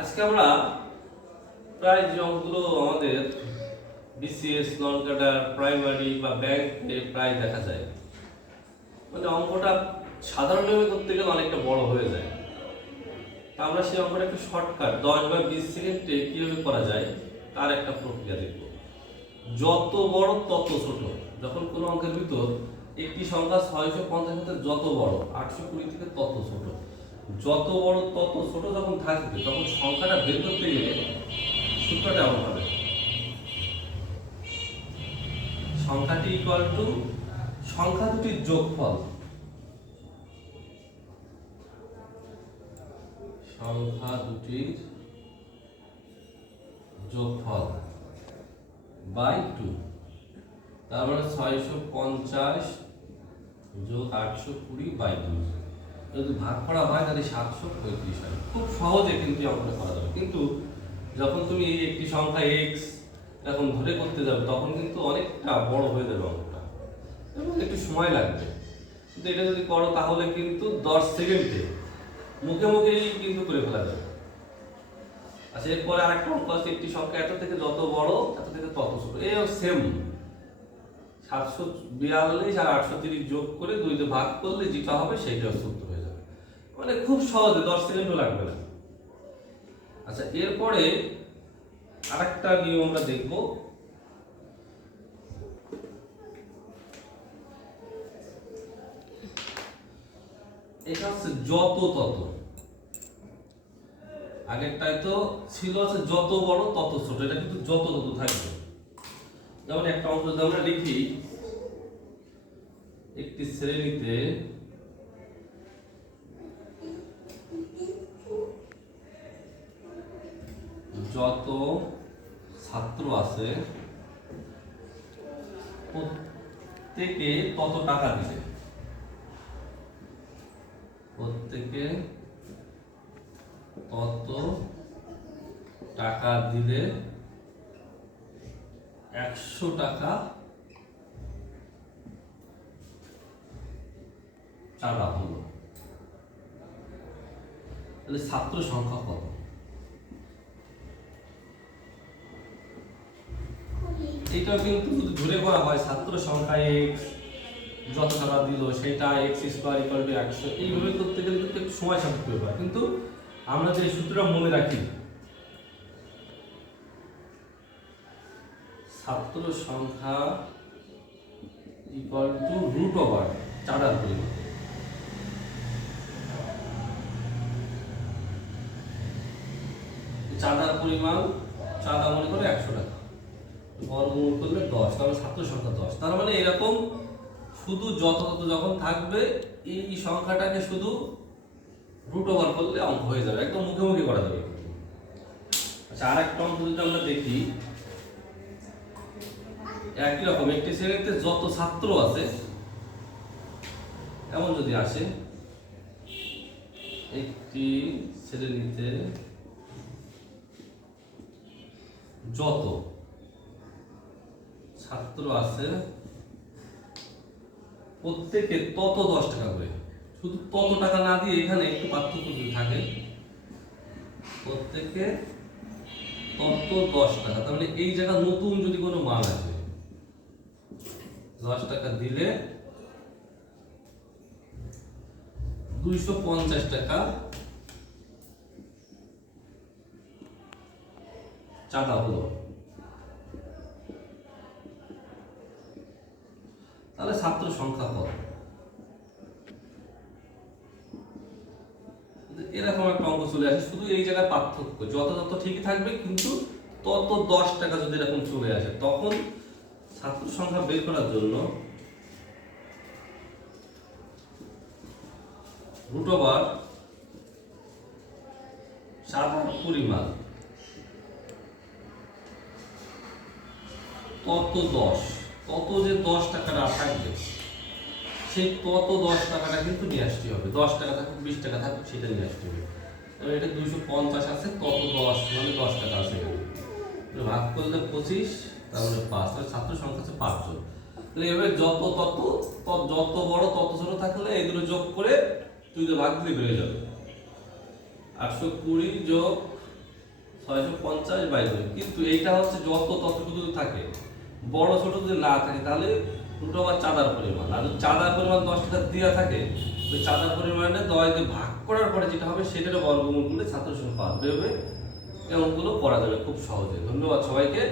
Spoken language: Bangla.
আজকে আমরা প্রায় যে অঙ্কগুলো আমাদের বিসিএস, নন ক্যাডার, প্রাইমারি বা ব্যাংকে প্রায় দেখা যায়, মানে অঙ্কটা সাধারণ নিয়মে করতে গেলে অনেকটা বড় হয়ে যায়। তা আমরা সেই অঙ্কটা একটু শর্টকাট 10 বা 20 সেকেন্ডে কীভাবে করা যায় তার একটা প্রক্রিয়া দেখব। যত বড় তত ছোট। যখন কোনো অঙ্কের ভিতর একটি সংখ্যা 650 হতে যত বড়, 820 থেকে তত ছোট, যত বড় তত ছোট যখন থাকবে তখন সংখ্যাটা বের করতে গেলে সূত্রটা এমন হবে: সংখ্যাটি ইকুয়াল টু সংখ্যা দুটির যোগফল, সংখ্যা দুটির যোগফল বাই 2। তার মানে 650 যোগ 820 বাই 2। যদি ভাগ করা হয় তাহলে 735 হয়। খুব সহজে কিন্তু অঙ্কটা করা যাবে, কিন্তু যখন তুমি এই একটি সংখ্যা x এরকম ধরে করতে যাবে তখন কিন্তু অনেকটা বড় হয়ে যাবে অঙ্কটা এবং একটু সময় লাগবে। কিন্তু এটা যদি করো তাহলে কিন্তু 10 সেকেন্ডে মুখে মুখেই কিন্তু করে ফেলা যাবে। আচ্ছা, এরপরে আরেকটা অঙ্ক আছে, একটি সংখ্যা এত থেকে যত বড় এত থেকে তত ছোট। এও সেম 742 আর 830 যোগ করে 2 দিয়ে ভাগ করলে যেটা হবে সেটাও সূত্র হয়ে যাবে। মানে খুব সহজে 10 সেকেন্ডও লাগবে না। আচ্ছা, এরপরে আরেকটা নিয়ম আমরা দেখব। এটা হচ্ছে যত তত। আগেরটাই তো ছিল আছে যত বড় তত ছোট, এটা কিন্তু যত তত থাকবে। যেমন একটা অঙ্ক যদি আমরা লিখি, একটি শ্রেণীতে যত ছাত্র আছে প্রত্যেকে তত টাকা দিলে, প্রত্যেকে তত টাকা দিলে 100 টাকা চাঁদা হলো। তাহলে ছাত্র সংখ্যা কত? এটা কিন্তু যদি ধরে করা হয় ছাত্র সংখ্যা x, যত টাকা দিল সেটা x স্কয়ার ইকুয়াল টু 100, এইভাবে করতে গেলে কিন্তু একটু সময় সাপেক্ষ ব্যাপার। কিন্তু আমরা যে সূত্রটা মনে রাখি, ছাত্র সংখ্যা ইকুয়াল টু রুট ওভার চাঁদার পরিমাণ। চাঁদার পরিমাণ, চাঁদা মনে করে 100 টাকা, বর্গমূল করলে 10, তাহলে ছাত্র সংখ্যা 10। তার মানে এরকম শুধু যত তত যখন থাকবে এই সংখ্যাটাকে শুধু রুট ওভার করলে অঙ্ক হয়ে যাবে, একদম মুখে মুখে করা যাবে। আচ্ছা, আরেকটা অঙ্ক যদি আমরা দেখি, একই রকম একটি শ্রেণীতে যত ছাত্র আছে এমন যদি আসে, একটি শ্রেণীতে যত ছাত্র আছে প্রত্যেকে তত 10 টাকা করে। শুধু তত টাকা না দিয়ে এখানে একটু পার্থক্য যদি থাকে, প্রত্যেকে তত 10 টাকা, তাহলে এই জায়গা নতুন যদি কোনো মান আসে, 10 টাকা দিলে 250 টাকা চাঁদা হলো। তাহলে ছাত্র সংখ্যা কত? এরকম একটা অঙ্ক চলে আসে, শুধু এই জায়গায় পার্থক্য, যত তত ঠিকই থাকবে কিন্তু তত 10 টাকা যদি এরকম চলে আসে, তখন ছাত্র সংখ্যা বের করার জন্য রুট ওভার চাঁদার পরিমাণ তত 10, তত যে 10 টাকাটা থাকবে সেই তত 10 টাকাটা কিন্তু নিয়ে আসতে হবে। 10 টাকা থাকুক 20 টাকা থাকুক সেটা নিয়ে আসতে হবে। তাহলে এটা 250 আছে, তত 10 মানে 10 টাকা আছে, ভাগ করলে 25, তাহলে 5, তাহলে ছাত্র সংখ্যা আছে 5 জন। তাহলে এভাবে যত তত যত বড় তত ছোট থাকলে এগুলো যোগ করে 2 দিয়ে ভাগ দিলে বেড়ে যাবে। 820 যোগ 650/2, কিন্তু এইটা হচ্ছে যত ততটুকু থাকে, বড় ছোট যদি না থাকে তাহলে দুটো আবার চাঁদার পরিমাণ, আর যদি চাঁদার পরিমাণ 10 টাকা দেওয়া থাকে ওই চাঁদার পরিমাণে 10 দিয়ে ভাগ করার পরে যেটা হবে সেটারও বর্গমূল করলে ছাত্র সংখ্যা আসবে, এভাবে এই অঙ্কগুলো করা যাবে খুব সহজে। ধন্যবাদ সবাইকে।